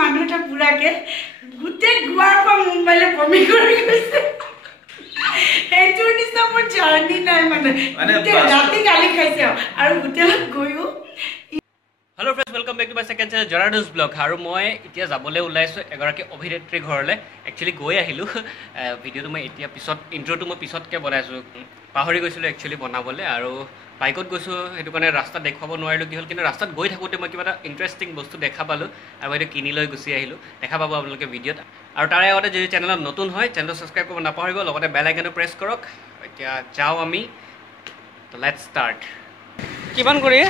মানুহটা পুৰাকে গোটেই গোৱাৰ পৰা মুম্বাইলৈ বমি কৰি গৈছে এইটোৰ নিচিনা মোৰ জাৰ্নি নাই মানে ৰাতি গালি খাইছে আৰু হোটেলত গৈও Hello friends, welcome back to my second channel Jonardon's vlog. আৰু মই এতিয়া যাবলৈ ওলাইছো এগৰাকী অভিনেত্ৰী ঘৰলৈ একচুয়ালি গৈ আহিলো ভিডিওটো মই এতিয়া পিছত ইন্ট্ৰোটো মই পিছতকে বনাইছো পাহৰি গৈছিলো একচুয়ালি বনাবলৈ আৰু বাইকত গৈছো হেতু কাৰণে ৰাস্তা দেখাব নোৱাৰিলো কি হল কিন্তু ৰাস্তাত গৈ থাকোতে মই কিবা এটা ইন্টাৰেষ্টিং বস্তু দেখা পালো আৰু এটা কিনি লৈ গুছি আহিলো দেখা পাব আপোনালোকে ভিডিওত আৰু তাৰে আগতে যদি চেনেলত নতুন হয় চেনেলটো সাবস্ক্ৰাইব কৰিব নাপাহৰিব লগতে বেল আইকনটো প্ৰেছ কৰক এতিয়া যাও আমি তো লেটস ষ্টাৰ্ট কিমান কৰি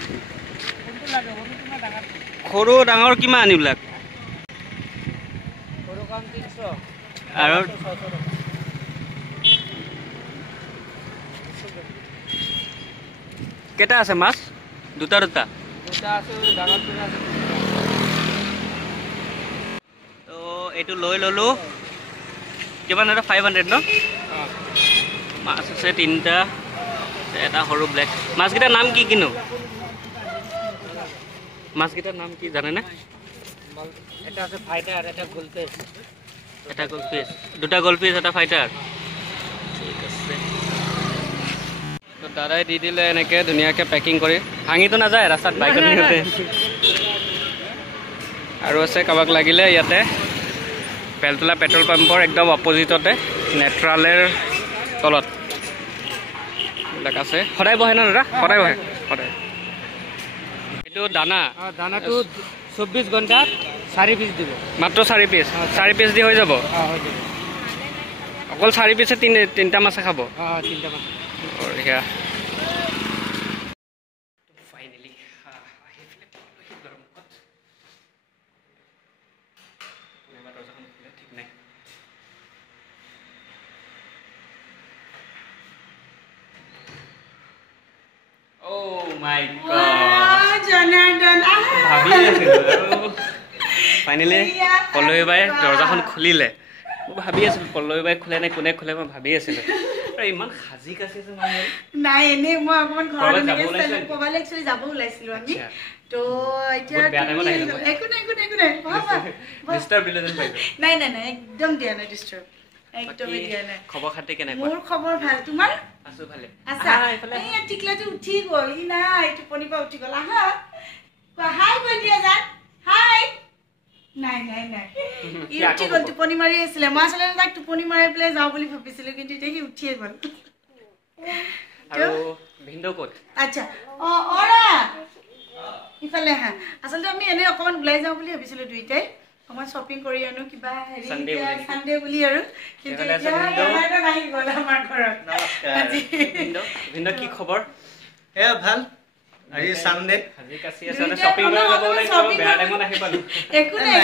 খৰু ডাঙৰ কিমান আনিবিলাক খৰু কাম 300 আৰু কেটা আছে মাছ দুটা আছে ডাঙৰ কিনা আছে তো এটো লৈ ললো কিমান এটা 500 ন মাছ আছে তিনটা এটা সৰু ব্লেক মাছকেইটাৰ নাম কি কিনো মাছকেইটাৰ নাম কি জানে না এটা আছে ফাইটাৰ এটা গোলফিশ দুটা গোলফিশ এটা ফাইটাৰ ঠিক আছে তো দাদাই দি দিলে এনেকে ধুনীয়াকে পেকিং কৰি ভাঙিতো নাযায় ৰাস্তাত বাইকত নিহতে আৰু আছে কাবাক লাগিলে ইয়াতে বেলতলা পেট্ৰল পাম্পৰ একদম অপজিটতে নেট্ৰালেৰ তলত বিলাক আছে সদায় বহে না দাদা সদায় বহে সদায় এটো দানা দানাটো 24 ঘন্টাত 4 পিস দিব মাত্ৰ 4 পিস দি হৈ যাব অকল 4 পিসে তিনটা মাছ খাব তিনটা মাছ বঢ়িয়া ফাইনালি ঠিক নাই Oh my god. Jonardon. ভাবি আছিলো ফাইনালি পল্লৱী বাই দৰজাখন খুলিলে মই ভাবি আছিলো পল্লৱী বাই খুলে নে কোনে খুলে মই ভাবি আছিলো আৰু ইমান খাজি কাছি আছে মানে নাই এনে মই অকমান ঘৰত গৈছিলো কোবালে একচুয়ালি যাব ওলাইছিলো আমি তো এতিয়া একো নাই বাবা ডিস্টার্ব দিলে যেন পাইছো নাই একদম দিয়া নাই ডিস্টার্ব একদম দিয়া নাই খবৰ খাতি কেনে মোৰ খবৰ ভাল তোমাৰ আছো ভালে আচ্ছা এই টিকলাটো উঠি গ'ল ই নাই টোপনি পা উঠি গ'ল আহা হাই কৈ দিয়া যা হাই নাই ই উঠি গ'ল টোপনি মাৰি আছিলে মই আসলে তাক টোপনি মাৰি পেলাই যাওঁ বুলি ভাবিছিলো কিন্তু এতিয়া সি উঠিয়ে গ'ল আৰু ভিন্দ ক'ত আচ্ছা অৰা ইফালে হা আসলে আমি এনে অকমান ওলাই যাওঁ বুলি ভাবিছিলো দুইটাই অকমান শপিং কৰি আনো কিবা হেৰি সানডে বুলি আৰু কিন্তু এতিয়া আমাৰ নাই গ'ল আমাৰ ঘৰত ভিন্দ কি খবৰ এ ভাল আজি সানডে আজি কাছি আছে না শপিং কৰিব যাব লাগিব বেয়া টাইমত আহি পালো একো নাই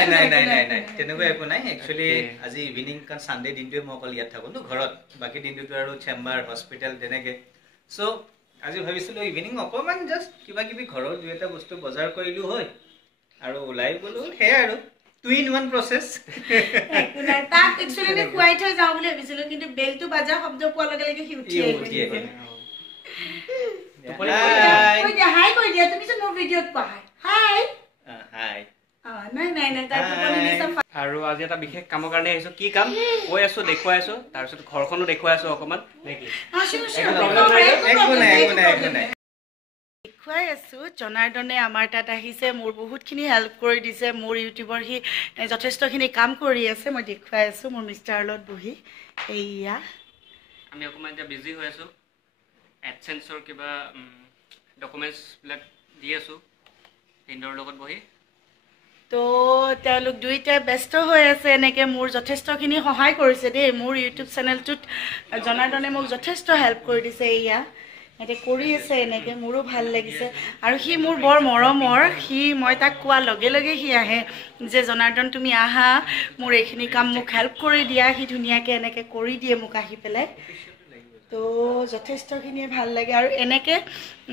তেনেকুৱা একো নাই একচুয়ালি আজি ইভিনিং কাৰণ সানডে দিনটোৱে মই অকল ইয়াত থাকো ঘৰত বাকি দিনটো আৰু চেম্বাৰ হস্পিটেল তেনেকে সো আজি ভাবিছিলো ইভিনিং অকমান জাস্ট কিবা কিবি ঘৰৰ দুই এটা বস্তু বজাৰ কৰিলো হয় আৰু ওলাই গলো হে আৰু 2-in-1 process একো নাই তাক একচুয়ালি খুৱাই থৈ যাওঁ বুলি ভাবিছিলো কিন্তু বেলটো বাজা শব্দ পোৱা লগে লগে সি উঠি আহিল হাই কৈ দিয়া তুমি মোৰ ভিডিঅ'ত পাই হাই নাই তাক টোপনি দিছা আৰু আজি এটা বিশেষ কামৰ কাৰণে আহিছো কি কাম কৈ আছো দেখুৱাই আছো তাৰ পিছত ঘৰখনো দেখুৱাই আছো অকমান নেকি একো নাই দেখুৱাই আছো জনাৰ্দনে আমাৰ তাত আহিছে মোৰ বহুতখিনি হেল্প কৰি দিছে মোৰ ইউটিউবৰ সি যথেষ্টখিনি কাম কৰি আছে মই দেখুৱাই আছো মোৰ মিষ্টাৰ লগত বহি এইয়া আমি অকমান এতিয়া বিজি হৈ আছো এডসেন্সৰ কিবা ডকুমেন্টছ বিলাক দি আছো ভিন্দৰ লগত বহি তো তেওঁলোক দুইটাই ব্যস্ত হৈ আছে এনেকে মোৰ যথেষ্টখিনি সহায় কৰিছে দেই মোৰ ইউটিউব চেনেলটোত জনাৰ্দনে মোক যথেষ্ট হেল্প কৰি দিছে এইয়া এতে কৰি আছে এনেকে মোৰো ভাল লাগিছে আৰু সি মোৰ বৰ মৰমৰ সি মই তাক কোৱা লগে লগে সি আহে যে জনাৰ্দন তুমি আহা মোৰ এইখিনি কাম মোক হেল্প কৰি দিয়া সি ধুনীয়াকে এনেকে কৰি দিয়ে মোক আহি পেলাই তো যথেষ্টখিনিয়ে ভাল লাগে আৰু এনেকৈ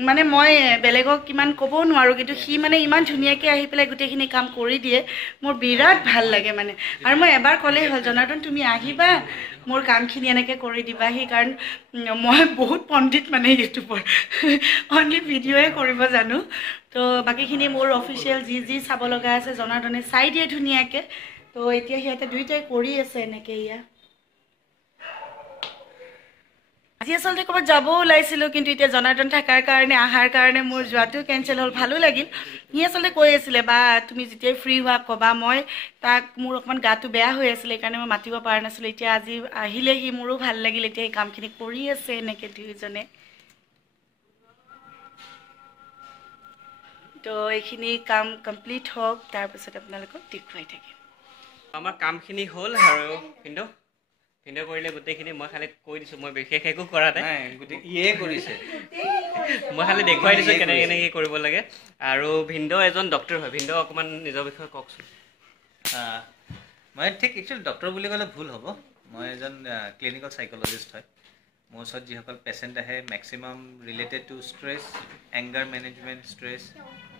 মানে মই বেলেগক কিমান ক'ব নোৱাৰোঁ কিন্তু সি মানে ইমান ধুনীয়াকৈ আহি পেলাই গোটেইখিনি কাম কৰি দিয়ে মোৰ বিৰাট ভাল লাগে মানে আৰু মই এবাৰ ক'লেই হ'ল জনাৰ্দন তুমি আহিবা মোৰ কামখিনি এনেকৈ কৰি দিবাহি কাৰণ মই বহুত পণ্ডিত মানে ইউটিউবৰ অনলি ভিডিঅ'য়ে কৰিব জানো তো বাকীখিনি মোৰ অফিচিয়েল যি চাব লগা আছে জনাৰ্দনে চাই দিয়ে ধুনীয়াকৈ তো এতিয়া সিহঁতে দুইটাই কৰি আছে এনেকৈ ইয়া আজি আচলতে ক'ৰবাত যাব ওলাইছিলোঁ কিন্তু এতিয়া জনাৰ্দন থকাৰ কাৰণে অহাৰ কাৰণে মোৰ যোৱাটো কেঞ্চেল হ'ল ভালো লাগিল সি আচলতে কৈ আছিলে বা তুমি যেতিয়াই ফ্ৰী হোৱা ক'বা মই তাক মোৰ অকণমান গাটো বেয়া হৈ আছিলে সেইকাৰণে মই মাতিব পৰা নাছিলোঁ এতিয়া আজি আহিলে সি মোৰো ভাল লাগিল এতিয়া এই কামখিনি কৰি আছে এনেকৈ দুয়োজনে তো এইখিনি কাম কমপ্লিট হওক তাৰপিছত আপোনালোকক দেখুৱাই থাকিম আমাৰ কামখিনি হ'ল আৰু কিন্তু ভিন্দ কৰিলে গোটেইখিনি মই খালি কৈ দিছোঁ মই বিশেষ একো কৰা নাই গোটেই ইয়ে কৰিছে মই খালি দেখুৱাই দিছোঁ কেনেকৈ কেনেকৈ কৰিব লাগে আৰু ভিন্দ এজন ডক্টৰ হয় ভিন্দ অকণমান নিজৰ বিষয়ে কওকচোন মই ঠিক একচুৱেলি ডক্টৰ বুলি ক'লে ভুল হ'ব মই এজন ক্লিনিকেল চাইক'লজিষ্ট হয় মোৰ ওচৰত যিসকল পেচেণ্ট আহে maximum related to stress anger management stress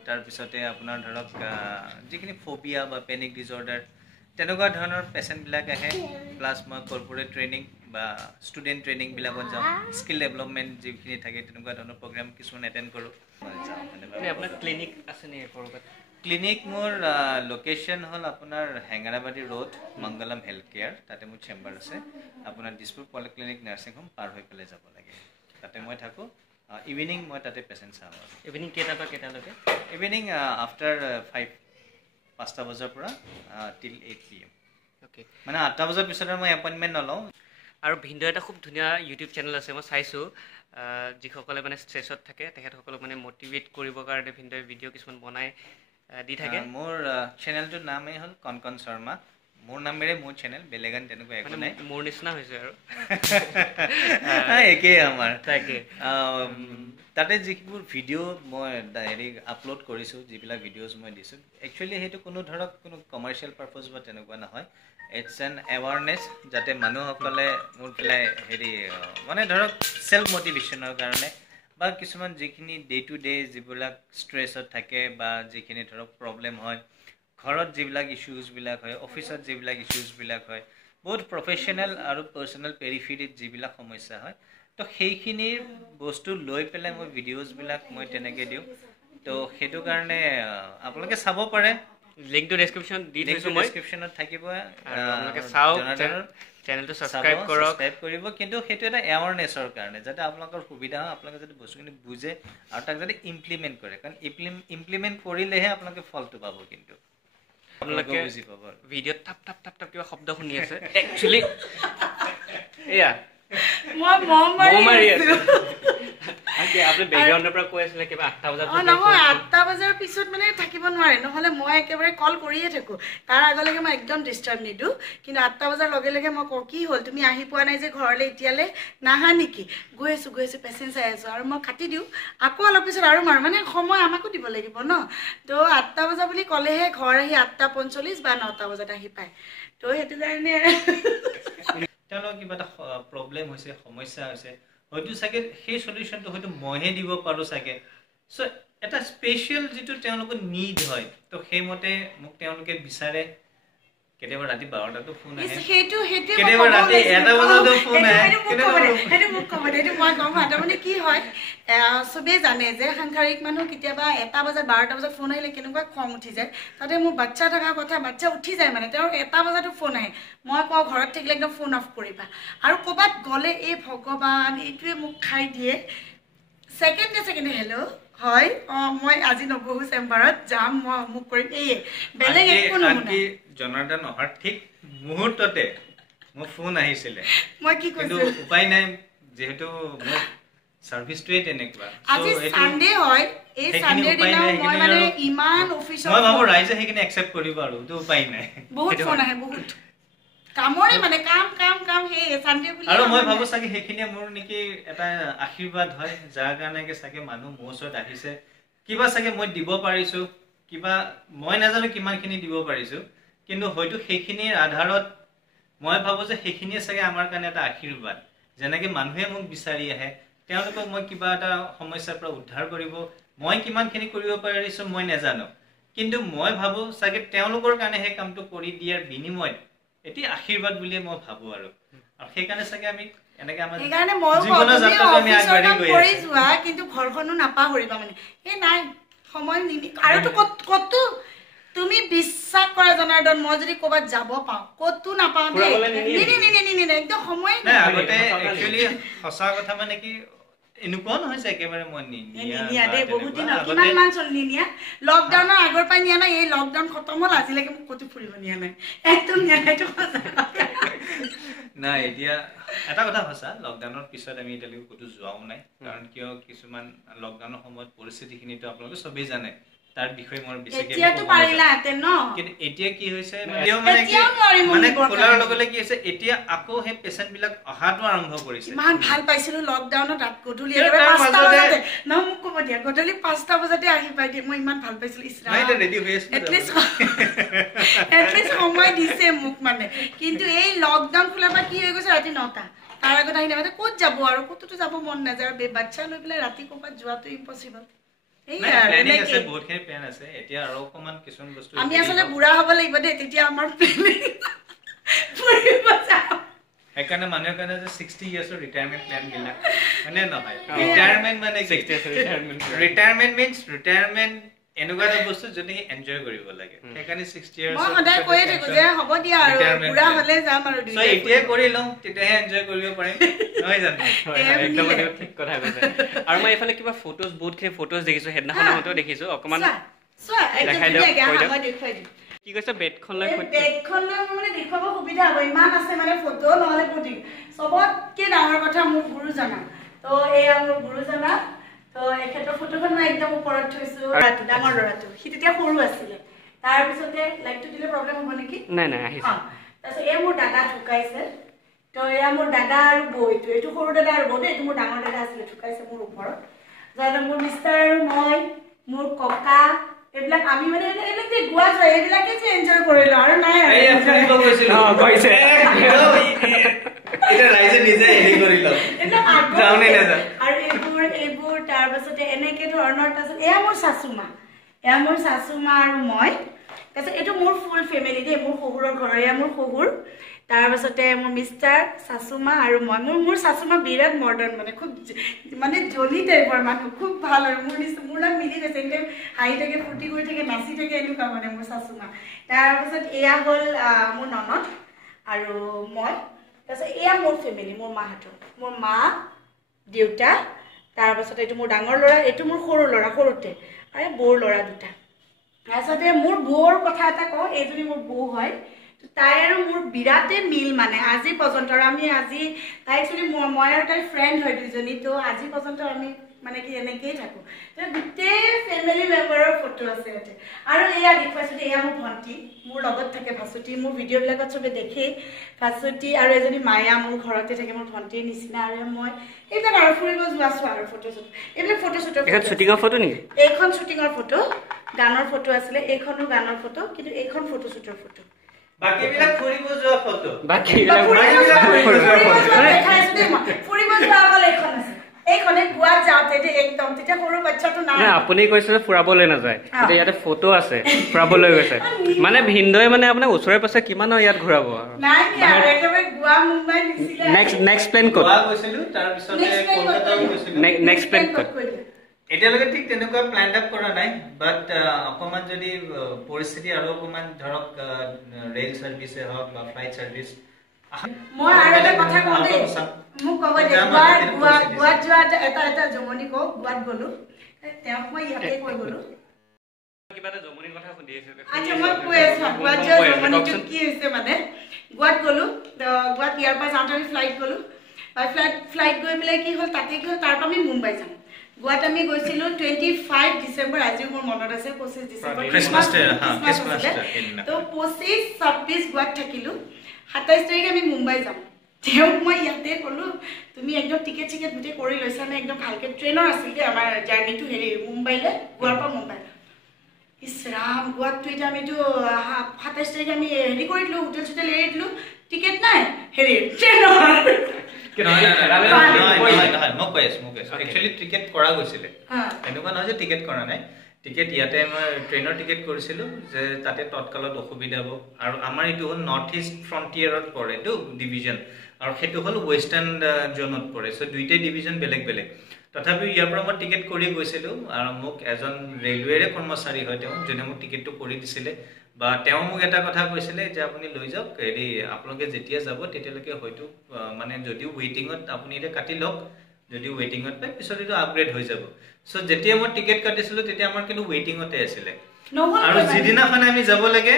তাৰপিছতে আপোনাৰ ধৰক যিখিনি ফবিয়া বা পেনিক ডিজৰ্ডাৰ তেনেকুৱা ধৰণৰ পেচেণ্টবিলাক আহে প্লাছ মই কৰ্পৰেট ট্ৰেইনিং বা ষ্টুডেণ্ট ট্ৰেইনিংবিলাকত যাওঁ স্কিল ডেভেলপমেণ্ট যিখিনি থাকে তেনেকুৱা ধৰণৰ প্ৰগ্ৰাম কিছুমান এটেণ্ড কৰোঁ আপোনাৰ ক্লিনিক আছে নেকি ক'ৰবাত ক্লিনিক মোৰ লোকেশ্যন হ'ল আপোনাৰ Hengerabari road Mangalam health care তাতে মোৰ চেম্বাৰ আছে আপোনাৰ দিছপুৰ পলিক্লিনিক নাৰ্ছিং হোম পাৰ হৈ পেলাই যাব লাগে তাতে মই থাকোঁ ইভিনিং মই তাতে পেচেণ্ট চাওঁ আৰু ইভিনিং কেইটাৰ পৰা কেইটালৈকে ইভিনিং আফটাৰ 5টা বজাৰ পৰা টিল 8 PM অ'কে মানে 8টা বজাৰ পিছত মই এপইণ্টমেণ্ট নলওঁ আৰু ভিন্দ এটা খুব ধুনীয়া ইউটিউব চেনেল আছে মই চাইছোঁ যিসকলে মানে ষ্ট্ৰেছত থাকে তেখেতসকলক মানে মটিভেট কৰিবৰ কাৰণে ভিন্দই ভিডিঅ' কিছুমান বনাই দি থাকে মোৰ চেনেলটোৰ নামেই হ'ল কনকন শৰ্মা মোৰ নামেৰে মোৰ চেনেল বেলেগ তেনেকুৱা একো নাই মোৰ নিচিনা হৈছে আৰু একেই আমাৰ তাকে তাতে যিবোৰ ভিডিঅ' মই হেৰি আপলোড কৰিছোঁ যিবিলাক ভিডিঅ'জ মই দিছোঁ একচুৱেলি সেইটো কোনো ধৰক কোনো কমাৰ্চিয়েল পাৰপাছ বা তেনেকুৱা নহয় ইটছ এন এৱাৰনেছ যাতে মানুহসকলে মোৰ পেলাই হেৰি মানে ধৰক চেল্ফ মটিভেশ্যনৰ কাৰণে বা কিছুমান যিখিনি ডে টু ডে যিবিলাক ষ্ট্ৰেছত থাকে বা যিখিনি ধৰক প্ৰব্লেম হয় ঘৰত যিবিলাক ইছ্যুজবিলাক হয় অফিচত যিবিলাক ইছ্যুজবিলাক হয় বহুত প্ৰফেশ্যনেল আৰু পাৰ্চনেল পেৰিফেৰিত যিবিলাক সমস্যা হয় তো সেইখিনিৰ বস্তু লৈ পেলাই মই ভিডিঅ'জবিলাক মই তেনেকৈ দিওঁ তো সেইটো কাৰণে আপোনালোকে চাব পাৰে লিংকটো ডেছক্ৰিপশ্যন দি থৈছোঁ মই ডেছক্ৰিপশ্যনত থাকিব আপোনালোকে চাওক চেনেলটো ছাবস্ক্ৰাইব কৰক কৰিব কিন্তু সেইটো এটা এৱাৰনেছৰ কাৰণে যাতে আপোনালোকৰ সুবিধা হয় আপোনালোকে যাতে বস্তুখিনি বুজে আৰু তাক যাতে ইমপ্লিমেণ্ট কৰে কাৰণ ইমপ্লিমেণ্ট কৰিলেহে আপোনালোকে ফলটো পাব কিন্তু আপোনালোকে বুজি পাব ভিডিঅ'ত থাপ থাপ থাপ থাপ কিবা শব্দ শুনি আছে একচুৱেলি এয়া মই মম মাৰি আছোঁ আপুনি বেকগ্ৰাউণ্ডৰ পৰা কৈ আছিলে কিবা 8টা বজাত নহয় 8টা বজাৰ পিছত মানে থাকিব নোৱাৰে নহ'লে মই একেবাৰে কল কৰিয়ে থাকোঁ তাৰ আগলৈকে মই একদম ডিষ্টাৰ্ব নিদিওঁ কিন্তু 8টা বজাৰ লগে লগে মই কওঁ কি হ'ল তুমি আহি পোৱা নাই যে ঘৰলৈ এতিয়ালৈ নাহা নেকি গৈ আছোঁ পেচেণ্ট চাই আছোঁ আৰু মই কাটি দিওঁ আকৌ অলপ পিছত আৰু মাৰোঁ মানে সময় আমাকো দিব লাগিব ন তো 8টা বজা বুলি ক'লেহে ঘৰ আহি 8:45 বা 9টা বজাত আহি পায় তো সেইটো কাৰণে তেওঁলোকৰ কিবা এটা প্ৰব্লেম হৈছে সমস্যা হৈছে হয়তো চাগে সেই সলিউশনটো হয়তো মইহে দিব পাৰোঁ চাগে সো এটা স্পেচিয়েল যিটো তেওঁলোকৰ নিড হয় তো সেইমতে মোক তেওঁলোকে বিচাৰে কেতিয়াবা ৰাতি 12টাতো ফোন আহে কেতিয়াবা ৰাতি 1টা বজাতো ফোন আহে সেইটো মোক ক'ব দে মই গম পাওঁ তাৰমানে কি হয় চবেই জানে যে সাংসাৰিক মানুহ কেতিয়াবা 1টা বজাত 12টা বজাত ফোন আহিলে কেনেকুৱা খং উঠি যায় তাতে মোৰ বাচ্চা থকাৰ কথা বাচ্চা উঠি যায় মানে তেওঁৰ 1টা বজাতো ফোন আহে মই কওঁ ঘৰত থাকিলে একদম ফোন অফ কৰিবা আৰু ক'ৰবাত গ'লে এই ভগৱান এইটোৱে মোক খাই দিয়ে ছেকেণ্ডে হেল্ল' হয় মই আজি নবহো চেম্বাৰত যাম মই মোক কৰিম এই বেলেগ একো নহয় জনাৰ্দন অহাৰ ঠিক মুহূৰ্ততে মোৰ ফোন আহিছিলে মই কি কৈছোঁ কিন্তু উপায় নাই যেহেতু মোৰ সাৰ্ভিসটোৱে তেনেকুৱা আজি সানডে হয় এই সানডে দিনা মই মানে ইমান অফিচত মই ভাবো ৰাইজে সেইখিনি একচেপ্ট কৰিব আৰু তো উপায় নাই বহুত ফোন আহে বহুত কামৰে মানে কাম হে সানডে বুলি আৰু মই ভাবো চাগে সেইখিনিয়ে মোৰ নেকি এটা আশীৰ্বাদ হয় যাৰ কাৰণে চাগে মানুহ মোৰ ওচৰত আহিছে কিবা চাগে মই দিব পাৰিছো কিবা মই নাজানো কিমানখিনি দিব পাৰিছো কিন্তু হয়তো সেইখিনিৰ আধাৰত মই ভাবো যে সেইখিনিয়ে চাগে আমাৰ কাৰণে এটা আশীৰ্বাদ যেনেকৈ মানুহে মোক বিচাৰি আহে তেওঁলোকক মই কিবা এটা সমস্যাৰ পৰা উদ্ধাৰ কৰিব মই কিমানখিনি কৰিব পাৰিছো মই নাজানো কিন্তু মই ভাবো চাগে তেওঁলোকৰ কাৰণে সেই কামটো কৰি দিয়াৰ বিনিময়ত এটি আশীৰ্বাদ বুলি মই ভাবো আৰু সেইকাৰণে চাগে আমি এনেকৈ আমাৰ সেইকাৰণে মই কৰি যোৱা কিন্তু ঘৰখনো নাপাহৰিবা মানে এই নাই সময় নিমি আৰু কতো তুমি বিশ্বাস কৰা জনাৰ্দন মই যদি ক'ৰবাত যাব পাওঁ কতো নাপাওঁ একদম সময় নাই আগতে একচুৱেলি সঁচা কথা মানে কি এনেকুৱাও নহয় যে একেবাৰে মই নিনিয়া দেই বহুত দিন কিমান মান চল নিনিয়া লকডাউনৰ আগৰ পৰাই নিয়া নাই এই লকডাউন খতম হ'ল আজিলৈকে মোক ক'তো ফুৰিব নিয়া নাই একদম নিয়া নাই নাই এতিয়া এটা কথা সঁচা লকডাউনৰ পিছত আমি এতিয়ালৈকে ক'তো যোৱাও নাই কাৰণ কিয় কিছুমান লকডাউনৰ সময়ত পৰিস্থিতিখিনিতো আপোনালোকে চবেই জানে তাৰ বিষয়ে মই বেছিকৈ এতিয়াতো পাৰিলাহেঁতেন ন কিন্তু এতিয়া কি হৈছে মানে খোলাৰ লগে লগে কি হৈছে এতিয়া আকৌ সেই পেচেণ্টবিলাক অহাটো আৰম্ভ কৰিছে ইমান ভাল পাইছিলো লকডাউনত ৰাত গধূলি মোক ক'ব দিয়া গধূলি 5টা বজাতে আহি পাই দিয়ে মই ইমান ভাল পাইছিলো এটলিষ্ট সময় দিছে মোক মানে কিন্তু এই লকডাউন খোলাৰ পৰা কি হৈ গৈছে ৰাতি 9টা তাৰ আগত আহি নাপাতে ক'ত যাব আৰু ক'তোতো যাব মন নাযায় আৰু বাচ্ছা লৈ পেলাই ৰাতি ক'ৰবাত যোৱাটো ইম্পচিবল আমি আসলে বুঢ়া হব লাগিব দেই তেতিয়া আমাৰ সেইকাৰণে মানুহৰ কাৰণে 60 ইয়াৰ্ছৰ ৰিটায়াৰমেণ্ট প্লেন বিলাক মানে নহয় ৰিটায়াৰমেণ্ট মানে 60 ইয়াৰ্ছৰ ৰিটায়াৰমেণ্ট মিন্স ৰিটায়াৰমেণ্ট এনেকুৱা এটা বস্তু যদি এনজয় কৰিব লাগে সেইকাৰণে 60 ইয়াৰ্ছ মই সদায় কৈয়ে থাকো যে হ'ব দিয়া আৰু বুঢ়া হলে যাম আৰু সো এতিয়া কৰি লওঁ তেতিয়াহে এনজয় কৰিব পাৰিম নহয় জানো একদম ঠিক কথা কৈছে আৰু মই এফালে কিবা ফটোজ বহুতখিনি ফটোজ দেখিছো হেডনাখন মতেও দেখিছো অকমান দেখাই দিয়ক কি কৈছে বেডখন লৈ মানে দেখুৱাব সুবিধা হ'ব ইমান আছে মানে ফটো নহ'লে পুতি চবতকে ডাঙৰ কথা মোৰ গুৰুজনা তো এয়া মোৰ গুৰুজনা তো এখেতৰ ফটোখন মই একদম ওপৰত থৈছো ডাঙৰ ল'ৰাটো সি তেতিয়া সৰু আছিলে তাৰপিছতে লাইটটো দিলে প্ৰব্লেম হ'ব নেকি নাই নাই আহিছে তাৰপিছত এয়া মোৰ দাদা ঢুকাইছে তো এয়া মোৰ দাদা আৰু বৌ এইটো সৰু দাদা আৰু বৌ এইটো মোৰ ডাঙৰ দাদা আছিলে ঢুকাইছে মোৰ ওপৰত যাতে মোৰ মিষ্টাৰ আৰু মই মোৰ ককা এইবিলাক আমি মানে এইবিলাক যে গোৱা যায় এইবিলাকে যে এনজয় কৰিলো আৰু নাই আৰু এইবোৰ তাৰপাছতে এনেকে ধৰণৰ তাৰপিছত এয়া মোৰ শাশুমা আৰু মই তাৰপিছত এইটো মোৰ ফুল ফেমিলি দেই মোৰ শহুৰৰ ঘৰৰ এয়া মোৰ শহুৰ তাৰপাছতে মোৰ মিষ্টাৰ শাশুমা আৰু মই মোৰ শাশুমা বিৰাট মডাৰ্ণ মানে খুব মানে জলি টাইপৰ মানুহ খুব ভাল আৰু মোৰ লগত মিলি গৈছে একদম হাঁহি থাকে ফূৰ্তি কৰি থাকে নাচি থাকে এনেকুৱা মানে মোৰ শাশুমা তাৰপাছত এয়া হ'ল মোৰ ননদ আৰু মই তাৰপিছত এয়া মোৰ ফেমিলি মোৰ মাহঁতৰ মোৰ মা দেউতা তাৰপাছত এইটো মোৰ ডাঙৰ ল'ৰা এইটো মোৰ সৰু ল'ৰা সৰুতে আৰু বৌৰ ল'ৰা দুটা তাৰপিছতে মোৰ বৌৰ কথা এটা কওঁ এইজনী মোৰ বৌ হয় তাই আৰু মোৰ বিৰাটেই মিল মানে আজি পৰ্যন্ত আৰু আমি আজি তাই একচুৱেলি মই আৰু তাইৰ ফ্ৰেণ্ড হয় দুজনী তো আজি পৰ্যন্ত আমি মানে কি এনেকেই থাকোঁ গোটেই ফেমিলি মেম্বাৰৰ ফটো আছে ইয়াতে আৰু এয়া দেখুৱাইছোঁ এয়া মোৰ ভণ্টি মোৰ লগত থাকে ভাচুতি মোৰ ভিডিঅ'বিলাকত চবে দেখেই ভাচুতি আৰু এজনী মায়া মোৰ ঘৰতে থাকে মোৰ ভণ্টিৰ নিচিনা আৰু মই এইবিলাক আৰু ফুৰিব যোৱা চোৱা আৰু ফটোশ্বুট এইবিলাক ফটোশ্বুটৰ শ্বুটিঙৰ ফটো নেকি এইখন শ্বুটিঙৰ ফটো গানৰ ফটো আছিলে এইখনো গানৰ ফটো কিন্তু এইখন ফটোশ্বুটৰ ফটো বাকিবিলাক ফুৰিব যোৱা ফটো ফুৰিব যোৱা অকল এইখন আছে এইখনে গোৱাত যাওঁতে একদম তেতিয়া সৰু বাচ্চাটো নাই আপুনি কৈছে যে ফুৰাবলৈ নাযায় এতিয়া ইয়াতে ফটো আছে ফুৰাবলৈ গৈছে মানে ভিনদৈ মানে আপোনাৰ ওচৰে পাছে কিমান ইয়াত ঘূৰাব নাই একেবাৰে গোৱা মুম্বাই নিছিলে নেক্সট প্লেন ক'ত গোৱা গৈছিলো তাৰপিছতে কলকাতাও গৈছিলো নেক্সট প্লেন ক'ত এতিয়ালৈকে ঠিক তেনেকুৱা প্লেন আপ কৰা নাই বাট অকমান যদি পৰিস্থিতি আৰু অকমান ধৰক ৰেল সাৰ্ভিসে হওক বা ফ্লাইট সাৰ্ভিস মই আৰু এটা কথা কওঁ দেই মোক ক'ব দে গোৱাত যোৱা এটা জমনি কওঁ গোৱাত গ'লো তেওঁক মই ইয়াতে কৈ গ'লো কিবা এটা জমনিৰ কথা সুধি আছে আচ্ছা মই কৈ আছোঁ গোৱাত যোৱা জমনিটো কি হৈছে মানে গোৱাত গ'লো গোৱাত ইয়াৰ পৰা যাওঁতে আমি ফ্লাইট গ'লো ফ্লাইট গৈ পেলাই কি হ'ল তাতে কি হ'ল তাৰ পৰা আমি মুম্বাই যাম গোৱাত আমি গৈছিলোঁ 25 ডিচেম্বৰ আজিও মোৰ মনত আছে 25 ডিচেম্বৰ ক্ৰিছমাছ তো 25-26 গোৱাত থাকিলোঁ 27 তাৰিখে আমি মুম্বাই যাম তেওঁক মই ইয়াতে ক'লোঁ তুমি একদম টিকেট চিকেট গোটেই কৰি লৈছানে একদম ভালকৈ ট্ৰেইনৰ আছিল দেই আমাৰ জাৰ্ণিটো হেৰি মুম্বাইলৈ গোৱাৰ পৰা মুম্বাই ইছ ৰাম গোৱাততো এতিয়া আমিতো 27 তাৰিখে আমি হেৰি কৰি দিলোঁ হোটেল চোটেল এৰি দিলোঁ টিকেট নাই হেৰি ট্ৰেইনৰ মই কৈ আছো একচুৱেলি টিকেট কৰা গৈছিলে এনেকুৱা নহয় যে টিকেট কৰা নাই টিকেট ইয়াতে মই ট্ৰেইনৰ টিকেট কৰিছিলোঁ যে তাতে তৎকালত অসুবিধা হ'ব আৰু আমাৰ এইটো হ'ল নৰ্থ ইষ্ট ফ্ৰণ্টিয়াৰত পৰে এইটো ডিভিজন আৰু সেইটো হ'ল ৱেষ্টাৰ্ণ জোনত পৰে চ' দুইটাই ডিভিজন বেলেগ বেলেগ তথাপিও ইয়াৰ পৰা মই টিকেট কৰি গৈছিলোঁ আৰু মোক এজন ৰেলৱেৰে কৰ্মচাৰী হয় তেওঁ যোনে মোক টিকেটটো কৰি দিছিলে বা তেওঁ মোক এটা কথা কৈছিলে যে আপুনি লৈ যাওক হেৰি আপোনালোকে যেতিয়া যাব তেতিয়ালৈকে হয়তো মানে যদিও ৱেইটিঙত আপুনি এতিয়া কাটি লওক যদি ৱেইটিঙত পায় পিছত এইটো আপগ্ৰেড হৈ যাব চ' যেতিয়া মই টিকেট কাটিছিলোঁ তেতিয়া আমাৰ কিন্তু ৱেইটিঙতে আছিলে আৰু যিদিনাখন আমি যাব লাগে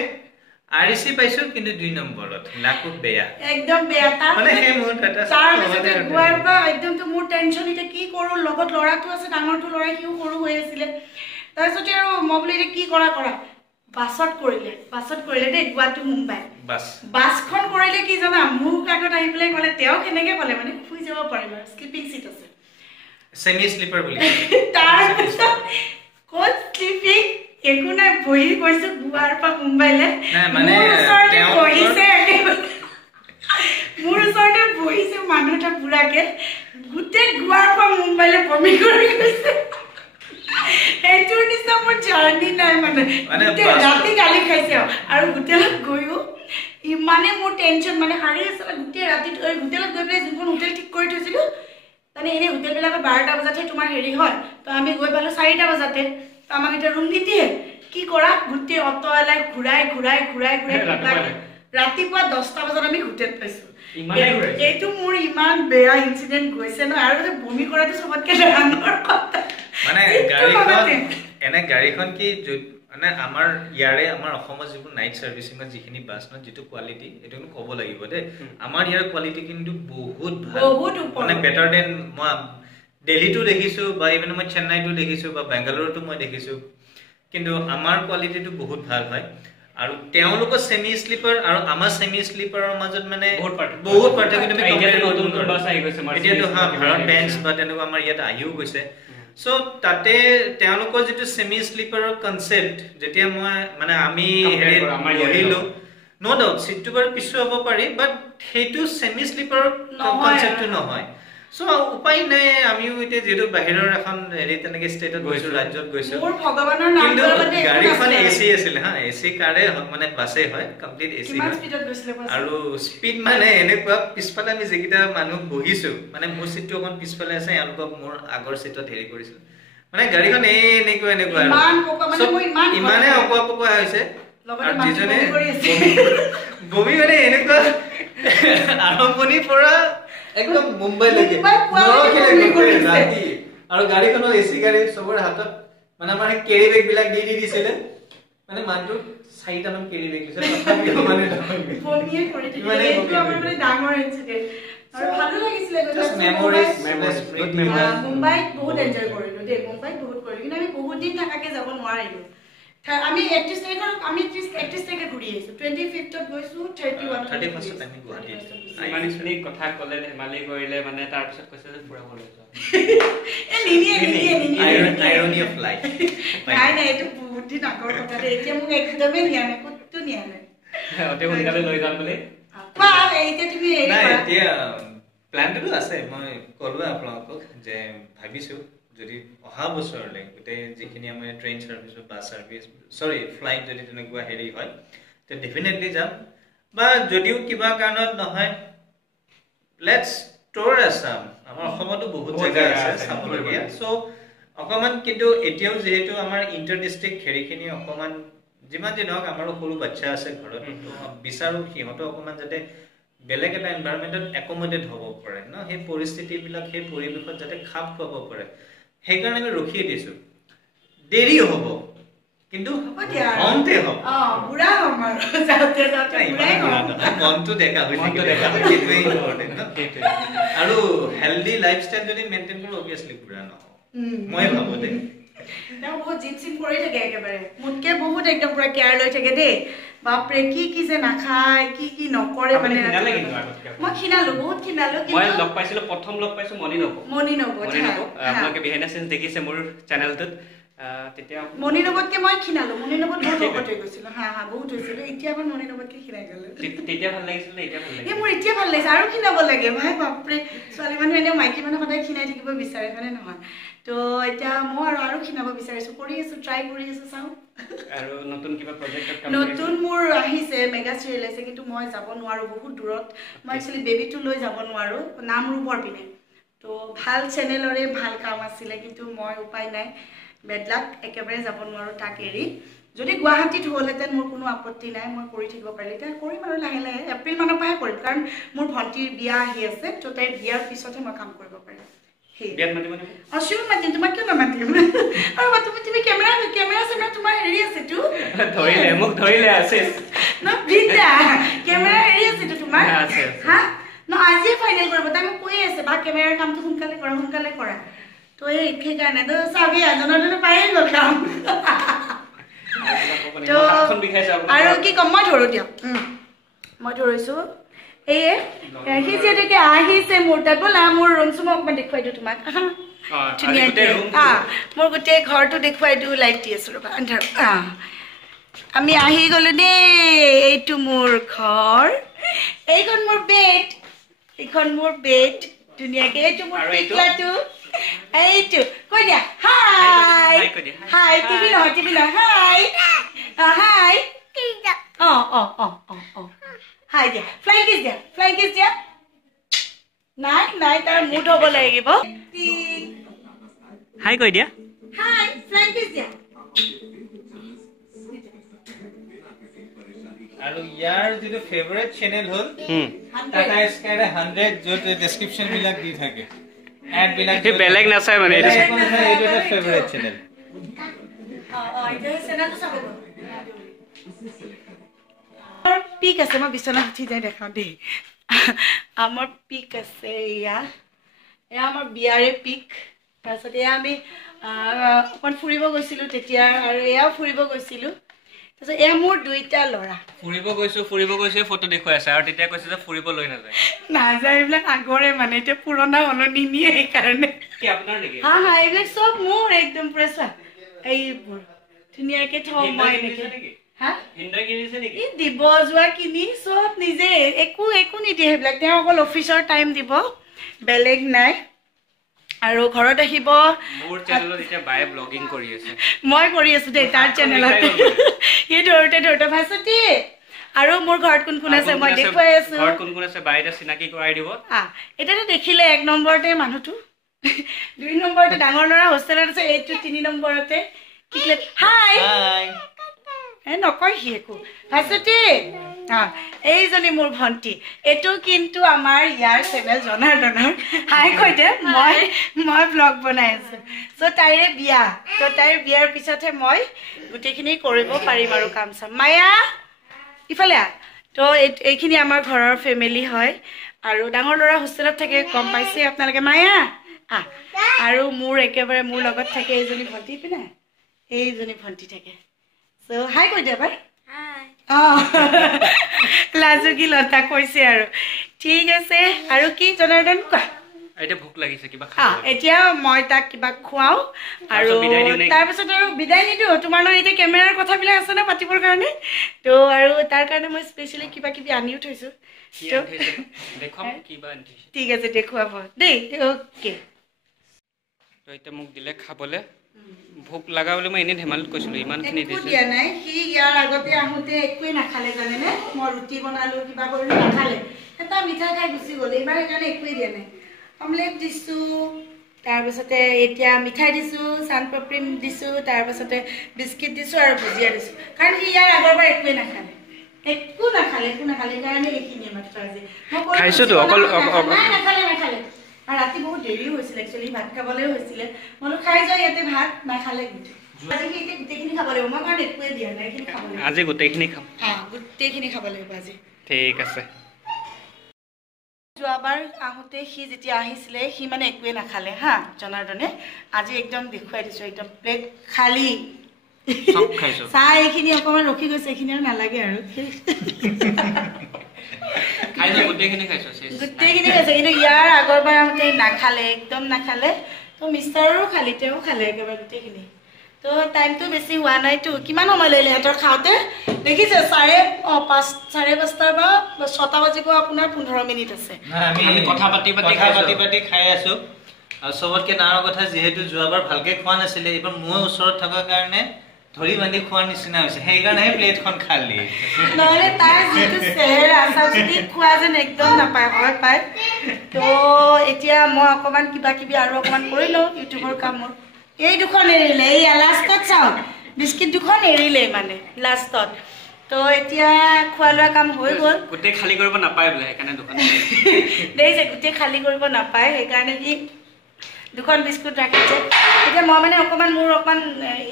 REC পাইছো কিন্তু 2 নম্বৰত লাকু বেয়া একদম বেয়া মানে সেই মুহূৰ্ত এটা তাৰপিছতে গুৱাৰ পৰা একদম তো মোৰ টেনচন এতিয়া কি কৰোঁ লগত ল'ৰাটো আছে ডাঙৰটো ল'ৰাই সিও সৰু হৈ আছিলে তাৰপিছতে আৰু মই বোলো এতিয়া কি কৰা বাছত কৰিলে দেই গোৱা টু মুম্বাই বাছখন কৰিলে কি জানা মোক আগত আহি পেলাই ক'লে তেওঁ কেনেকৈ ক'লে মানে শুই যাব পাৰিম আৰু স্লিপিং চিট আছে সেমি স্লিপাৰ বুলি তাৰপিছত ক'ত স্লিপিং একো নাই বহি গৈছো গোৱাৰ পৰা মুম্বাইলৈ মোৰ ওচৰতে বহিছে মানুহ এটা বুঢ়াকে গোটেই গোৱাৰ পৰা মুম্বাইলৈ বমি কৰি গৈছে এইটোৰ নিচিনা মোৰ জাৰ্ণি নাই মানে ৰাতি গালি খাইছে আৰু হোটেলত গৈও ইমানে মোৰ টেনশ্যন মানে হাৰি আছিলে গোটেই ৰাতি হোটেলত গৈ পেলাই যোনখন হোটেল ঠিক কৰি থৈছিলোঁ মানে এনেই হোটেলবিলাকত 12টা বজাতহে তোমাৰ হেৰি হয় তো আমি গৈ পালোঁ 4টা বজাতে তো আমাক এতিয়া ৰুম নিদিয়ে কি কৰা গোটেই অটো এলাই ঘূৰাই ৰাতিপুৱা 10টা বজাত আমি হোটেল পাইছোঁ এইটো মোৰ ইমান বেয়া ইনচিডেণ্ট গৈছে ন আৰু বমি কৰাটো চবতকৈ ডাঙৰ কথা মানে গাড়ীখন কি মানে আমাৰ ইয়াৰে আমাৰ অসমৰ যিবোৰ নাইট ছাৰ্ভিচিঙত যিখিনি বাছ ন যিটো কোৱালিটি এইটো কিন্তু ক'ব লাগিব দেই আমাৰ ইয়াৰ কোৱালিটি কিন্তু বহুত ভাল মানে বেটাৰ দেন মই দিল্লীটো দেখিছোঁ বা ইভেন মই চেন্নাইটো দেখিছোঁ বা বেংগালুৰুটো মই দেখিছোঁ কিন্তু আমাৰ কোৱালিটিটো বহুত ভাল হয় আৰু তেওঁলোকৰ সেমি স্লিপাৰ আৰু আমাৰ সেমি স্লিপাৰৰ মাজত মানে বহুত পাৰ্থক্য তুমি এতিয়াতো ভাৰত বেঞ্চ বা তেনেকুৱা আমাৰ ইয়াত আহিও গৈছে সো তাতে তেওঁলোকৰ যেটো সেমি স্লিপাৰৰ কনসেপ্ট যেতিয়া মই মানে আমি বহিলো নো ডাউট সিটটো বৰ পিছু হ'ব পাৰি বাট হেতু সেমি স্লিপাৰৰ কনসেপ্টটো নহয় সো উপায় নাই আমিও ইতে যেটো বাহিৰৰ এখন হেৰি তেনেকে ষ্টেটত গৈছো ৰাজ্যত গৈছো মোৰ ভগৱানৰ নাম ধৰি গাড়ীখন এসি আছিল হা এসি কাৰে মানে বাসে হয় কমপ্লিট এসি কিমান স্পিডত গৈছিলে আৰু স্পিড মানে এনেকুৱা পিছফালে আমি যেকিটা মানুহ বহিছো মানে মোৰ সিটটো অকন পিছফালে আছে আৰু মোৰ আগৰ সিটত হেৰি কৰিছিল মানে গাড়ীখন এনেকুৱা ইমান পকা মানে মই ইমানে অপপকা হৈছে আৰু যিজনে বমি মানে এনেকুৱা আৰম্ভণিৰ পৰা একদম মুম্বাই লাগে ৰাতি আৰু গাড়ীখনৰ এসি গাড়ী সবৰ হাতত মানে আমাৰ কেৰি বেগ বিলাক দি দিছিলে মানে মানুহ 4টা মান কেৰি বেগ দিছে তথাপিও মানে বমিয়ে কৰি দিলে এইটো আমাৰ মানে ডাঙৰ ইনসিডেন্ট আৰু ভালো লাগিছিলে জাস্ট মেমৰিজ মুম্বাইত বহুত এনজয় কৰিলো দে মুম্বাইত বহুত কৰিলো কিন্তু আমি বহুত দিন থাকাকে যাব নোৱাৰিলো আমি 31 তাৰিখে ঘূৰি আহিছো 25th গৈছো 31st আমি গুৱাহাটী ইমানখিনি কথা ক'লে ধেমালি কৰিলে মানে তাৰ পিছত কৈছে যে পুৰা বলে যোৱা এ নিনিয়ে আইৰনি অফ লাইফ নাই এইটো বহুত দিন আগৰ কথা দে এতিয়া মোক একদমেই নিয়া নাই কতটো নিয়া নাই অতে সোনকালে লৈ যাম বুলি কোৱা এতিয়া তুমি এৰি কৰা এতিয়া প্ল্যানটো আছে মই ক'লো আপোনালোকক যে ভাবিছো যদি অহা বছৰলৈ গোটেই যিখিনি আমাৰ train service bus service flight যদি তেনেকুৱা হেৰি হয় তে ডেফিনেটলি যাম বা যদিও কিবা কাৰণত নহয় লেটস টুৰ আসাম আমাৰ অসমতো বহুত জায়গা আছে চাবলগীয়া সো অকমান কিন্তু এতিয়াও যেহেতু আমাৰ ইন্টাৰ ডিস্ট্ৰিক্ট হেৰিখিনি অকমান যিমান দিন হওক আমাৰো সৰু বাচ্চা আছে ঘৰত বিচাৰো সিহঁতো অকমান যাতে বেলেগ এটা এনভাইৰনমেন্টত একমোডেট হ'ব পাৰে ন সেই পৰিস্থিতিবিলাক সেই পৰিৱেশত যাতে খাপ খুৱাব পাৰে সেইকাৰণে আমি ৰখি দিছো দেৰি হ'ব কিন্তু অন্তে হ'ব বুঢ়া হ'ম আৰু যাওঁতে বুঢ়াই হ'ম মনটো দেখা হৈ থাকিব সেইটোৱেই ইম্পৰ্টেণ্ট ন আৰু হেলদি লাইফষ্টাইল যদি মেইনটেইন কৰোঁ অবভিয়াছলি বুঢ়া নহ'ব মই ভাবো দে তেওঁ বহুত জিম কৰি থাকে একেবাৰে মোতকে বহুত একদম পুৰা কেয়াৰ লৈ থাকে দেই বাপৰে কি যে নাখায় কি নকৰে মানে মই খিনালো বহুত খিনালো মই লগ পাইছিলো প্ৰথম লগ পাইছো মনি নব আপোনালোকে বিহাইণ্ড দ্য সিনছ দেখিছে মোৰ চেনেলটোত তেতিয়া মণি নবতকে মই খিনালো মণি নবত বহুত শকত হৈ গৈছিলো হা হা বহুত হৈছিল এতিয়া আবার মণি নবতকে খিনাই গ'ল তেতিয়া ভাল লাগিছিল এতিয়া ভাল লাগিছিল মোৰ এতিয়া ভাল লাগিছে আৰু খিনাব লাগে ভাই বাপৰে ছোৱালী মানুহ এনে মাইকী মানুহ সদায় খিনাই থাকিব বিচাৰে মানে নহয় তো এতিয়া মই আৰু খিনাব বিচাৰিছো কৰি আছো ট্ৰাই কৰি আছো চাও আৰু নতুন কিবা প্ৰজেক্টত কাম নতুন মোৰ আহিছে মেগা চিৰিয়েল আছে কিন্তু মই যাব নোৱাৰো বহুত দূৰত মই একচুয়ালি বেবিটো লৈ যাব নোৱাৰো নামৰূপৰ পিনে তো ভাল চেনেলৰে ভাল কাম আছিলে কিন্তু মই উপায় নাই বেডলাক একেবাৰে যাব নোৱাৰো তাক এৰি যদি গুৱাহাটীত হ'লেতেন মোৰ কোনো আপত্তি নাই মই কৰি থাকিব পাৰিলে এতিয়া কৰিম আৰু লাহে লাহে এপ্ৰিল মানৰ পৰাই কৰিম কাৰণ মোৰ ভণ্টিৰ বিয়া আহি আছে তো তাইৰ বিয়াৰ পিছতহে মই কাম কৰিব পাৰিম বিয়াত মাতিব নে অশিও মাতিম তোমাক কিয় নামাতিম আৰু তুমি কেমেৰা চেমেৰা তোমাৰ হেৰি আছে তো ধৰিলে মোক ধৰিলে আছে ন বিদ্যা কেমেৰা হেৰি আছে তো তোমাৰ আছে হা ন আজি ফাইনেল কৰিব তাই মোক কৈ আছে বা কেমেৰাৰ কামটো সোনকালে কৰা তো এই সেইকাৰণে তো চাবি আজননে পায়ে গ'ল কাম তো আৰু কি কম মই ধৰো দিয়ক মই ধৰিছো এই সি যেনেকে আহিছে মোৰ তাত বোলা মোৰ ৰুম চুম অকমান দেখুৱাই দিওঁ তোমাক ধুনীয়াকে মোৰ গোটেই ঘৰটো দেখুৱাই দিওঁ লাইট দি আছো ৰবা আন্ধাৰ আমি আহি গলো দেই এইটো মোৰ ঘৰ এইখন মোৰ বেড ধুনীয়াকে এইটো মোৰ পিকলাটো এইটো কৈ দিয়া হাই টিভি নহয় হাই হাই দিয়া ফ্লাইং কিছ দিয়া নাই তাৰ মুড হ'ব লাগিব হাই কৈ দিয়া হাই ফ্লাইং কিছ দিয়া আৰু ইয়াৰ যেটো ফেভাৰিট চেনেল হল টাটা স্কাইৰে 100 যত ডেসক্ৰিপচন বিলাক দি থাকে এড বিলাক বেলেগ নাচাই মানে এইটো এটা ফেভাৰিট চেনেল এটা চেনেলটো চাব পিক আছে মই বিছনা উঠি যাই দেখাও দেই আমাৰ পিক আছে এয়া আমাৰ বিয়াৰে পিক তাৰপিছত এয়া আমি অকণ ফুৰিব গৈছিলো তেতিয়া আৰু এয়াও ফুৰিব গৈছিলো তাৰপিছত এয়া মোৰ দুইটা ল'ৰা ফুৰিব গৈছো ফটো দেখুৱাই আছে আৰু তেতিয়া কৈছে যে ফুৰিব লৈ নাযায় এইবিলাক আগৰে মানে এতিয়া পুৰণা হলো নিনিয়ে সেইকাৰণে কি আপোনাৰ নেকি হা এইবিলাক চব মোৰ একদম পুৰা এইবোৰ ধুনীয়াকে থওঁ মই এনেকে হা হিন্দা কিনিছে নেকি দিব যোৱা কিনি চব নিজে একো নিদিয়ে সেইবিলাক তেওঁ অকল অফিচৰ টাইম দিব বেলেগ নাই আৰু ঘৰত আহিব মোৰ চেনেলত এতিয়া বাই ব্লগিং কৰি আছে মই কৰি আছো দেই তাৰ চেনেলত এই ধৰতে ভাইছতি আৰু মোৰ ঘৰত কোন আছে মই দেখুৱাই আছো ঘৰত কোন আছে বাইটা চিনাকি কৰাই দিব এটাতো দেখিলে 1 নম্বৰতে মানুহটো 2 নম্বৰতে ডাঙৰ ল'ৰা হোষ্টেলত আছে এইটো 3 নম্বৰতে কিলে হাই নকয় সি একো ভাইছতি এইজনী মোৰ ভণ্টি এইটো কিন্তু আমাৰ ইয়াৰ চেনেল জনাৰ্দনৰ হাই কৈ দে মই ব্লগ বনাই আছো চ' তাইৰে বিয়া তো তাইৰ বিয়াৰ পিছতহে মই গোটেইখিনি কৰিব পাৰিম আৰু কাম চাম মায়া ইফালে তো এইখিনি আমাৰ ঘৰৰ ফেমিলি হয় আৰু ডাঙৰ ল'ৰা হোষ্টেলত থাকে গম পাইছে আপোনালোকে মায়া আৰু মোৰ একেবাৰে মোৰ লগত থাকে এইজনী ভণ্টি পিনে এইজনী ভণ্টি থাকে চ' হাই কৈ দে এবাৰ লাজুকি লতা কৈছে আৰু ঠিক আছে আৰু কি জনাৰ্দন কোৱা এতিয়া ভোক লাগিছে কিবা এতিয়া মই তাক কিবা খুৱাও আৰু তাৰপিছত আৰু বিদায় নিদিওঁ তোমাৰ লগত এতিয়া কেমেৰাৰ কথাবিলাক আছে ন পাতিবৰ কাৰণে তো আৰু তাৰ কাৰণে মই স্পেচিয়েলি কিবা কিবি আনিও থৈছো ঠিক আছে দেখুৱাব দেই অ'কে তো এতিয়া মোক দিলে খাবলৈ ভোক লাগা বুলি মই এনে ধেমালিত কৈছিলো ইমানখিনি দিছে দিয়া নাই সি ইয়াৰ আগতে আহোঁতে একোৱে নাখালে জানেনে মই ৰুটি বনালো কিবা কৰিলো নাখালে এটা মিঠাই খাই গুচি গ'ল এইবাৰ সেইকাৰণে একোৱে দিয়া নাই অমলেট দিছোঁ তাৰপিছতে এতিয়া মিঠাই দিছোঁ চানপাপড়ি দিছোঁ তাৰপিছতে বিস্কিট দিছোঁ আৰু ভুজিয়া দিছোঁ কাৰণ সি ইয়াৰ আগৰবাৰ একোৱে নাখালে একো নাখালে সেইকাৰণে এইখিনিয়ে মাত্ৰ আজি খাইছোতো অকল নাখালে আৰু ৰাতি বহুত দেৰিও হৈছিলে একচুৱেলি ভাত খাবলৈও হৈছিলে মই খাই যাওঁ ইয়াতে ভাত নাখালে আজি এতিয়া গোটেইখিনি খাব লাগিব মই কাৰণ একোৱে দিয়া নাই এইখিনি খাব লাগিব আজি গোটেইখিনি খাম গোটেইখিনি খাব লাগিব আজি ঠিক আছে যোৱাবাৰ আহোঁতে সি যেতিয়া আহিছিলে সি মানে একোৱে নাখালে হা জনাৰ্দনে আজি একদম দেখুৱাই দিছোঁ একদম প্লেট খালী চাহ এইখিনি অকণমান ৰখি গৈছে এইখিনি আৰু নালাগে আৰু গোটেইখিনি খাইছে কিন্তু ইয়াৰ আগৰবাৰ আহোঁতে নাখালে একদম নাখালে তো মিষ্টাৰৰো খালি তেওঁ খালে একেবাৰে গোটেইখিনি তো টাইমটো বেছি হোৱা নাইতো কিমান সময় লাগিলে হেতৰ খাওঁতে দেখিছে 5:30 বা 6টা বাজিব আপোনাৰ 15 মিনিট আছে আমি কথা পাতি খাই আছো আৰু সবতকে ডাঙৰ কথা যেহেতু যোৱাবাৰ ভালকে খোৱা নাছিলে এবাৰ মই ওচৰত থকাৰ কাৰণে ধৰি বান্ধি খোৱাৰ নিচিনা হৈছে সেইকাৰণেহে প্লেটখন খালি নহলে তাৰ যিটো চেহেৰা সাজতি খোৱা যেন একদম নাপায় হয় পায় তো এতিয়া মই অকমান কিবা কিবি আৰু অকমান কৰি লওঁ ইউটিউবৰ কামৰ এই দুখন এৰিলে এই লাষ্টত চাওঁ বিস্কিট দুখন এৰিলে মানে লাষ্টত তো এতিয়া খোৱা লোৱা কাম হৈ গ'ল গোটেই খালী কৰিব নাপায় বোলে সেইকাৰণে দুখন দেখিছে গোটেই খালী কৰিব নাপায় সেইকাৰণে কি দুখন বিস্কুট ৰাখিছে এতিয়া মই মানে অকমান মোৰ অকমান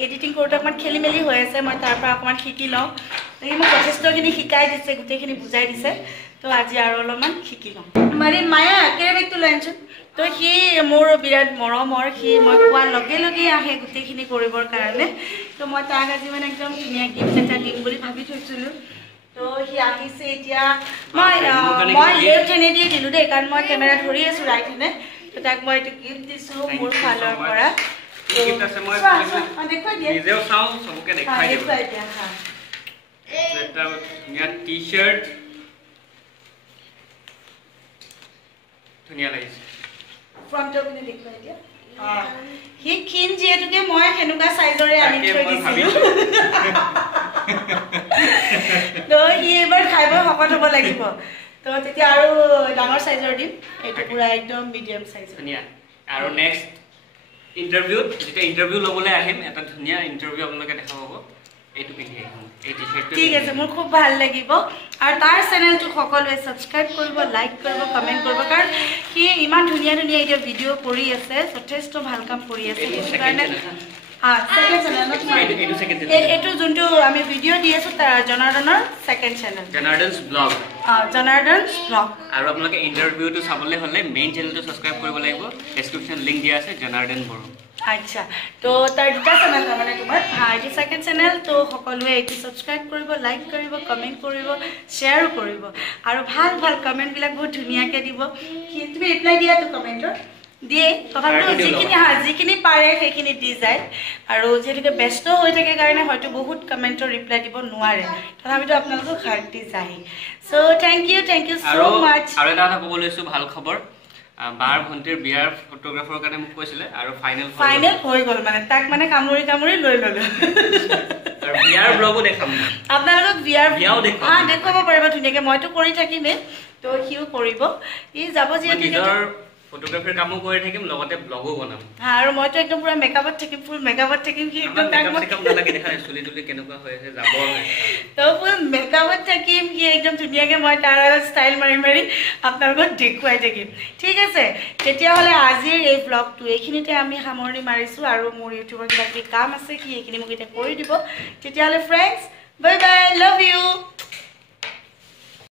এডিটিং কৰোঁতে অকমান খেলি মেলি হৈ আছে মই তাৰ পৰা অকমান শিকি লওঁ সি মোক যথেষ্টখিনি শিকাই দিছে গোটেইখিনি বুজাই দিছে তো আজি আৰু অলপমান শিকি লওঁ মানে মায়া কেৰে বেগটো লৈ আনচোন তো সি মোৰ বিৰাট মৰমৰ সি মই কোৱাৰ লগে লগে আহে গোটেইখিনি কৰিবৰ কাৰণে তো মই তাক আজি মানে একদম ধুনীয়া গিফ্ট এটা দিম বুলি ভাবি থৈছিলোঁ তো সি আহিছে এতিয়া মই লেফ্ট হেণ্ডেদি দিলোঁ দেই কাৰণ মই কেমেৰা ধৰি আছোঁ ৰাইট হেণ্ডে তো তাক মই এইটো গিফ্ট দিছোঁ মোৰ ফালৰ পৰা নিজেও চাওঁ চবকে দেখাই দিওঁ এটা ধুনীয়া টি চাৰ্ট ধুনীয়া লাগিছে ফ্ৰণ্টৰ পিনে দেখুৱাই দিয়া সি ক্ষীণ যিহেতুকে মই সেনেকুৱা চাইজৰে আনি থৈ দিছিলোঁ তো সি এইবাৰ খাই বৈ শকত হ'ব লাগিব তো তেতিয়া আৰু ডাঙৰ চাইজৰ দিম এইটো পুৰা একদম মিডিয়াম চাইজ ধুনীয়া আৰু নেক্সট ইণ্টাৰভিউত যেতিয়া ইণ্টাৰভিউ ল'বলৈ আহিম এটা ধুনীয়া ইণ্টাৰভিউ আপোনালোকে দেখা পাব এইটো পিন্ধি আহিম এই টি চাৰ্টটো ঠিক আছে মোৰ খুব ভাল লাগিব আৰু তাৰ চেনেলটো সকলোৱে ছাবস্ক্ৰাইব কৰিব লাইক কৰিব কমেণ্ট কৰিব কাৰণ সি ইমান ধুনীয়া ধুনীয়া এতিয়া ভিডিঅ' কৰি আছে যথেষ্ট ভাল কাম কৰি আছে সেইকাৰণে এইটো যোনটো আমি ভিডিঅ' দি আছোঁ তাৰ জনাৰ্দনৰ ছেকেণ্ড চেনেল জনাৰ্দনছ ব্লগ জনাৰ্দনছ ব্লগ আৰু আপোনালোকে ইণ্টাৰভিউটো চাবলৈ হ'লে মেইন চেনেলটো ছাবস্ক্ৰাইব কৰিব লাগিব ডেছক্ৰিপশ্যন লিংক দিয়া আছে জনাৰ্দন বড়ো আচ্ছা তো তাৰ দুটা চেনেল তাৰমানে তোমাৰ এইটো ছেকেণ্ড চেনেল তো সকলোৱে এইটো ছাবস্ক্ৰাইব কৰিব লাইক কৰিব কমেণ্ট কৰিব শ্বেয়াৰো কৰিব আৰু ভাল ভাল কমেণ্টবিলাক বহুত ধুনীয়াকৈ দিব তুমি ৰিপ্লাই দিয়াতো কমেণ্টৰ দিয়ে তথাপিও যিখিনি পাৰে সেইখিনি দি যায় আৰু যিহেতুকে ব্যস্ত হৈ থাকে কাৰণে হয়তো বহুত কমেণ্টৰ ৰিপ্লাই দিব নোৱাৰে তথাপিতো আপোনালোকক হাৰ্ট দি যায় চ' থেংক ইউ ছ' মাছ আৰু এটা কথা ক'ব লৈছোঁ ভাল খবৰ বাৰ ভণ্টিৰ বিয়াৰ ফটোগ্ৰাফাৰৰ কাৰণে মোক কৈছিলে আৰু ফাইনেল হৈ গ'ল মানে তাক মানে কামুৰি লৈ ল'লো আৰু বিয়াৰ ব্লগো দেখাম আপোনালোকক বিয়াও দেখুৱাব পাৰিব ধুনীয়াকৈ মইতো কৰি থাকিমেই তো সিও কৰিব ই যাব যিহেতু ফটোগ্ৰাফিৰ কামো কৰি থাকিম লগতে ব্লগো বনাম আৰু মইতো একদম পুৰা মেকআপত থাকিম ফুল মেকআপত থাকিম কি একদম নালাগে দেখা চুলি তুলি কেনেকুৱা হৈ আছে যাব তো ফুল মেকআপত থাকিম কি একদম ধুনীয়াকৈ মই তাৰ ষ্টাইল মাৰি আপোনালোকক দেখুৱাই থাকিম ঠিক আছে তেতিয়াহ'লে আজিৰ এই ব্লগটো এইখিনিতে আমি সামৰণি মাৰিছোঁ আৰু মোৰ ইউটিউবৰ কিবা কিবি কাম আছে কি এইখিনি মোক এতিয়া কৰি দিব তেতিয়াহ'লে friends bye bye love you